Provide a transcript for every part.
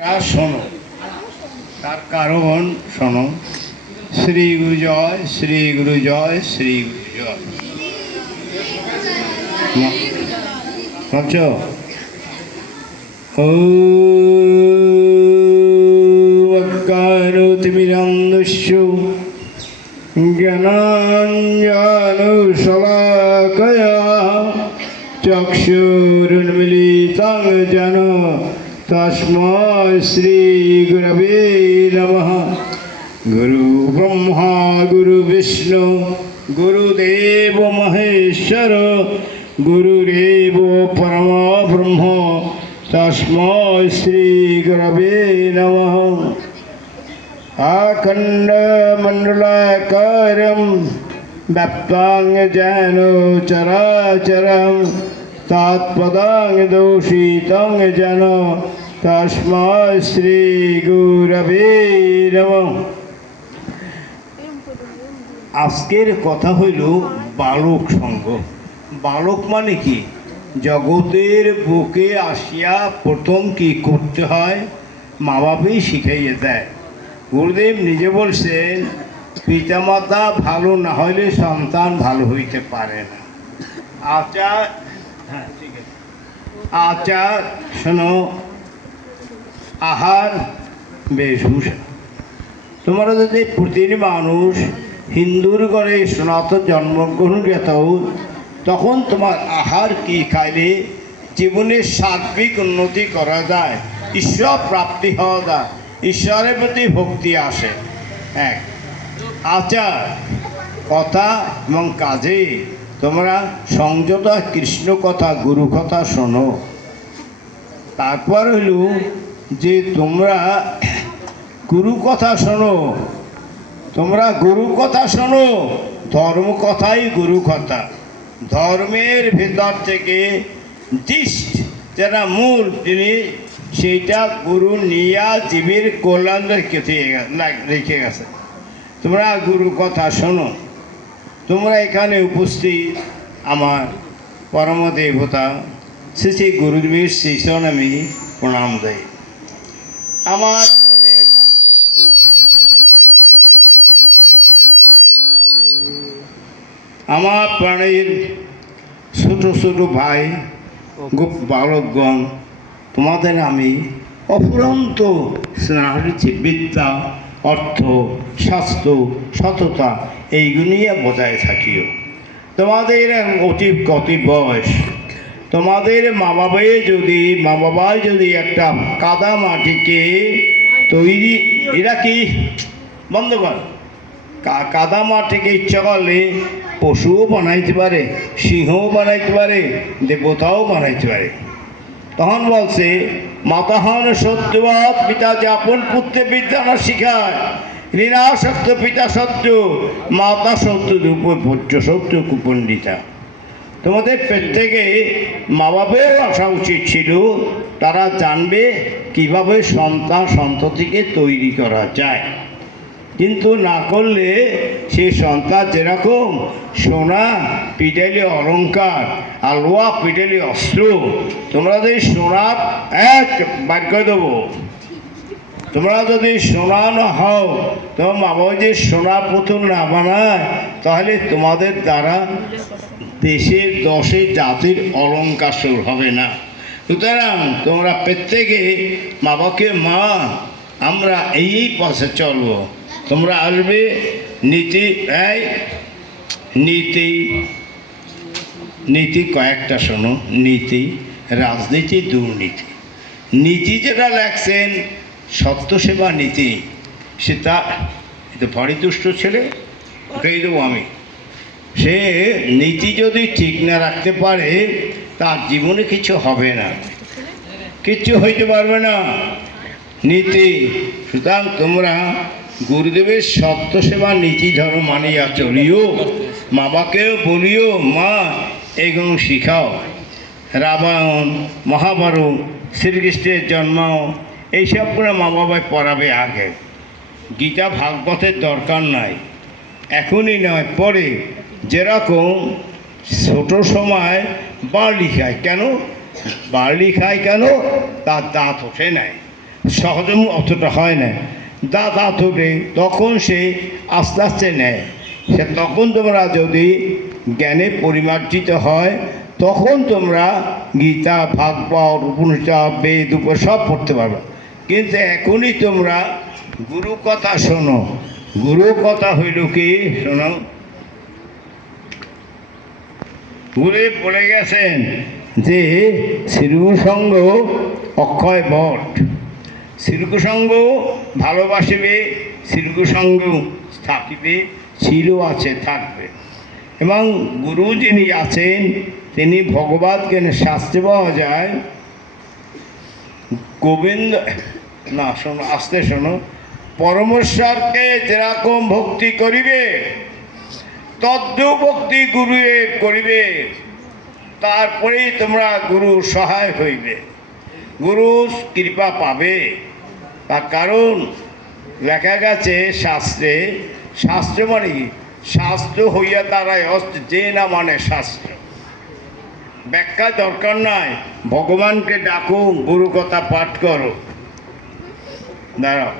শোনো, তার কারণ শোনো। শ্রী গুরু জয়, শ্রী গুরু জয়, শ্রী গুরু জয়। ভাবছ অজ্ঞানতিমিরান্ধস্য জ্ঞানাঞ্জনশলাকয়া চক্ষুरुन्मीलितं येन तस्मै श्री गुरवे नमः। गुरु ब्रह्मा गुरु विष्णु गुरुदेव महेश्वर गुरुरेव परमा ब्रह्म तस्मै श्री गुरवे नमः। अखण्डमण्डलाकारं व्याप्तं येन चराचरं तत्पदं दर्शितं येन तस्मै श्री गुरवे नमः। আজকের কথা হইল বালক সঙ্গ। বালক মানে কি? জগতের বুকে আসিয়া প্রথম কি করতে হয় মা বাবাই শিখাইয়ে দেয়। গুরুদেব নিজে বলছেন, পিতামাতা ভালো না হইলে সন্তান ভালো হইতে পারে না। আচার, হ্যাঁ ঠিক আছে, আচার শোনো, আহার, বেশভূষা। তোমরা যদি প্রতিটি মানুষ হিন্দুর ঘরে সনাতন জন্মগ্রহণ যেত, তখন তোমার আহার কি খাইলে জীবনের সার্বিক উন্নতি করা যায়, ঈশ্বর প্রাপ্তি হওয়া যায়, ঈশ্বরের প্রতি ভক্তি আসে। এক, আচার, কথা এবং কাজে তোমরা সংযত কৃষ্ণ কথা গুরু কথা শোনো। তারপর হইল যে তোমরা গুরু কথা শোনো, তোমরা গুরু কথা শোনো, ধর্ম কথাই গুরু কথা। ধর্মের ভেতর থেকে দৃষ্ট যারা মূল জিনিস, সেইটা গুরু নিয়া জীবের কল্যাণ রেখে গেছে। তোমরা গুরু কথা শোনো। তোমরা এখানে উপস্থিত আমার পরম দেবতা শ্রী শ্রী গুরুদেবের শ্রীচরণ আমি প্রণাম দেই। আমার প্রাণের ছোট ছোট ভাই বালকগণ, তোমাদের আমি অফুরন্ত স্নেহার্থী বিদ্যা, অর্থ, স্বাস্থ্য, সততা এইগুলি বজায় থাকিও। তোমাদের অতি বয়স, তোমাদের মা বাবাই যদি একটা কাদা মাটিকে তৈরি, এরা কি বন্ধ কর, কাদা মাটিকে ইচ্ছা করলে পশুও বানাইতে পারে, সিংহও বানাইতে পারে, দেবতাও বানাইতে পারে। তখন বলছে, মাতাহন সত্যবাদ পিতা যাপন পুত্রে বিদ্যা না শিখায়, ঋণা সত্য পিতা সত্য, মাতা সত্য রূপ ভোজ্য সত্য কুপণ্ডিতা। তোমাদের প্রত্যেকে মা বাবার আসা উচিত ছিল, তারা জানবে কিভাবে সন্ততিকে তৈরি করা যায়। কিন্তু না করলে সে সন্তান যেরকম সোনা পিটাইলে অলঙ্কার আর লোহা পিটাইলে অস্ত্র, তোমরা যদি সোনা এক বার করে দেবো, তোমরা যদি সোনা না হও, তোমার মা বাবা যে সোনা পুতুল না বানায়, তাহলে তোমাদের দ্বারা দেশের দশে জাতির অলঙ্কার শুরু হবে না। সুতরাং তোমরা প্রত্যেকে মা বাবাকে, মা আমরা এই পথে চলবো, তোমরা আসবে নীতি, নীতি নীতি কয়েকটা শোনো। নীতি, রাজনীতি, দুর্নীতি। নীতি যেটা লেখছেন সত্য সেবা নীতি, সেটা ভারী দুষ্ট ছেলে, ওকেই দেবো আমি। সে নীতি যদি ঠিক না রাখতে পারে, তার জীবনে কিছু হবে না, কিচ্ছু হইতে পারবে না। নীতি, সুতরাং তোমরা গুরুদেবের সত্য সেবা নীতি ধর্ম মানিয়া চলিও। মা বাবাকেও বলিও, মা এগুলো শিখাও। রামায়ণ, মহাভারত, শ্রীকৃষ্ণের জন্ম, এইসব করে মা বাবায় পড়াবে আগে। গীতা ভাগবতের দরকার নাই, এখনই নয়, পরে। যেরকম ছোট সময় বার্লি খায়, কেন বার্লি খায়? কেন? তার দাঁত ওঠে নাই। সহজম অতটা হয় না, দাদা তোলে তখন সে আস্তে আস্তে নেয়। সে তখন তোমরা যদি জ্ঞানে পরিমার্জিত হয় তখন তোমরা গীতা, ভাগবত, উপনিষদ, বেদ, সব পড়তে পারবে। কিন্তু এখনই তোমরা গুরু কথা শোনো। গুরু কথা হইল কি শোনো, গুরু বলে গেছেন যে শ্রীগুরুসঙ্গ অক্ষয় বট। শ্রীগুরুসঙ্গ ভালোবাসিবে, শ্রীগুরুসঙ্গ থাকিবে, ছিল, আছে, থাকবে। এবং গুরু যিনি আছেন তিনি ভগবত জ্ঞানে শাস্ত্রে পাওয়া যায় গোবিন্দ, না শোনো আস্তে শোনো, পরমেশ্বরকে যেরকম ভক্তি করিবে তদ্রূপ ভক্তি গুরুয়ের করিবে, তারপরেই তোমরা গুরু সহায় হইবে, গুরু কৃপা পাবে। তার কারণ লেখা গেছে শাস্ত্রে, শাস্ত্র মানে কি? শাস্ত্র হইয়া দাঁড়ায় অস্ত্র, যে না মানে শাস্ত্র। ব্যাখ্যা দরকার নাই, ভগবানকে ডাকো, গুরু কথা পাঠ করো। দাঁড়াও,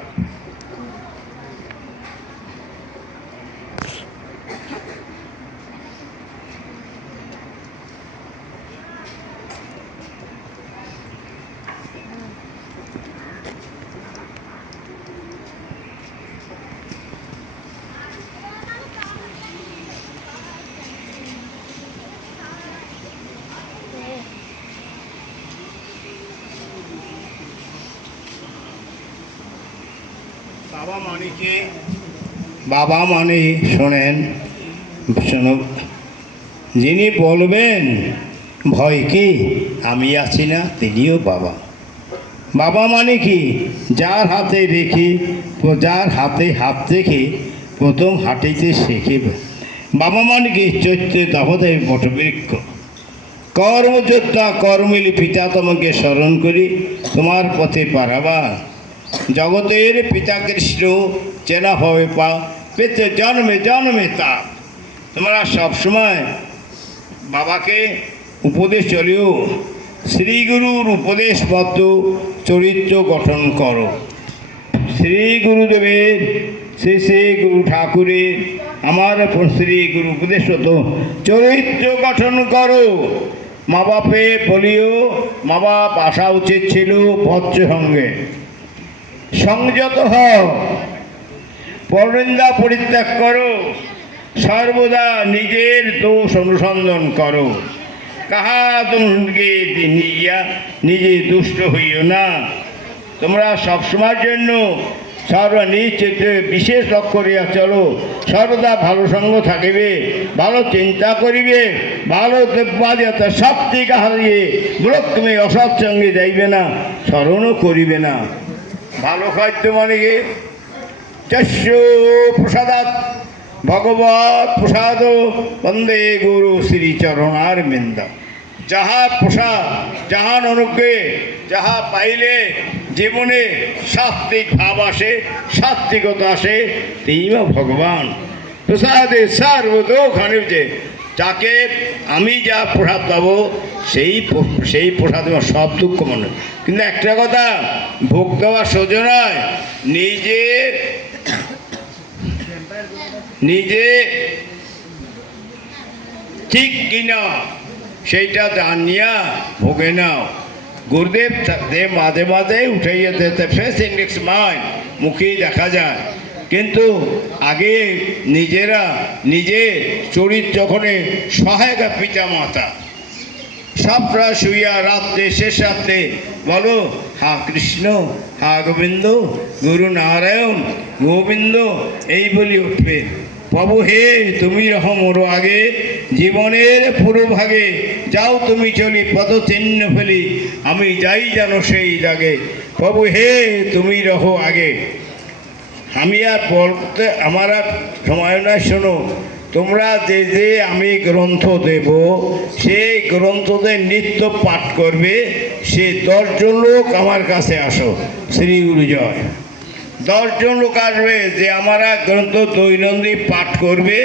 বাবা মানে কি? বাবা মানে শোনেন, শোনো, যিনি বলবেন ভয় কি আমি আছি না, তিনিও বাবা। বাবা মানে কি? যার হাতে রেখে, যার হাতে হাত রেখে প্রথম হাঁটিতে শেখে। বাবা মানে কি? চৈত্রে দাবদায় বটবৃক্ষ। কর্মযোদ্ধা কর্মিলি পিতা তোমাকে স্মরণ করি তোমার পথে পারাবা। জগতের পিতা কৃষ্ণ চেনা হবে পা পেতে জন্মে জন্মে তা। তোমরা সবসময় বাবাকে উপদেশ চলিও, শ্রীগুরুর উপদেশ পত্র চরিত্র গঠন করো। শ্রী গুরুদেবের, শ্রী শ্রী গুরু ঠাকুরের, আমার শ্রী গুরু উপদেশ হতো চরিত্র গঠন করো। মা বাপে বলিও, মা বাপ আসা উচিত ছিল ভদ্র সঙ্গে, সংযত হও, পরনিন্দা পরিত্যাগ করো, সর্বদা নিজের দোষ অনুসন্ধান করো, কাহা তোমাকে নিজে দুষ্ট হইও না। তোমরা সবসময়ের জন্য সর্বনিশ্চিত বিশেষ লক্ষ্য করিয়া চলো, সর্বদা ভালো সঙ্গ থাকিবে, ভালো চিন্তা করিবে, ভালো দেবাদিতা সব দিকে হারিয়ে ব্রক্ষ্মে অসৎসঙ্গে যাইবে না, স্মরণও করিবে না। ভালো খাদ্য মানে কি? যস্য প্রসাদাৎ ভগবৎ প্রসাদ বন্দে গুরু শ্রীচরণার বৃন্দ। যাহা প্রসাদ, যাহা অনুগ্রহে, যাহা পাইলে জীবনে সাত্বিক ভাব আসে, সাত্বিকতা আসে, তিনি ভগবান। প্রসাদে সর্বদোষ হানিছে। যাকে আমি যা প্রসাদ পাবো সেই প্রসাদ সব দুঃখ মনে। কিন্তু একটা কথা, ভোগ দেওয়া সোজা নয়, নিজে ঠিক কিনা সেইটা জানিয়া ভোগে নাও। গুরুদেব মাঝে মাঝে উঠাইয়া দিতে, ফেস ইন্ডেক্স মাইন্ড মুখেই দেখা যায়, কিন্তু আগে নিজে চরিত্র ওখানে সহায়িকা পিতা মাতা সবরা শুইয়া রাত্রে শেষ রাত্রে বলো হা কৃষ্ণ, হা গোবিন্দ, গুরু নারায়ণ, গোবিন্দ এই বলি উঠবে। প্রভু হে তুমি রহ মোর আগে, জীবনের পুরোভাগে যাও তুমি চলি, পদ চিহ্ন ফেলি আমি যাই যেন সেই জাগে। প্রভু হে তুমি রহ আগে। আমি আর বলতে আমার আর সময় নয়। শোনো, তোমরা যে আমি গ্রন্থ দেব সেই গ্রন্থদের নিত্য পাঠ করবে, সে 10 জন লোক আমার কাছে আসো, শ্রী গুরু জয়। 10 জন লোক আসবে যে আমরা গ্রন্থ দৈনন্দিন পাঠ করবে,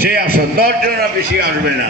সে আসো, 10 জন বেশি আসবে না।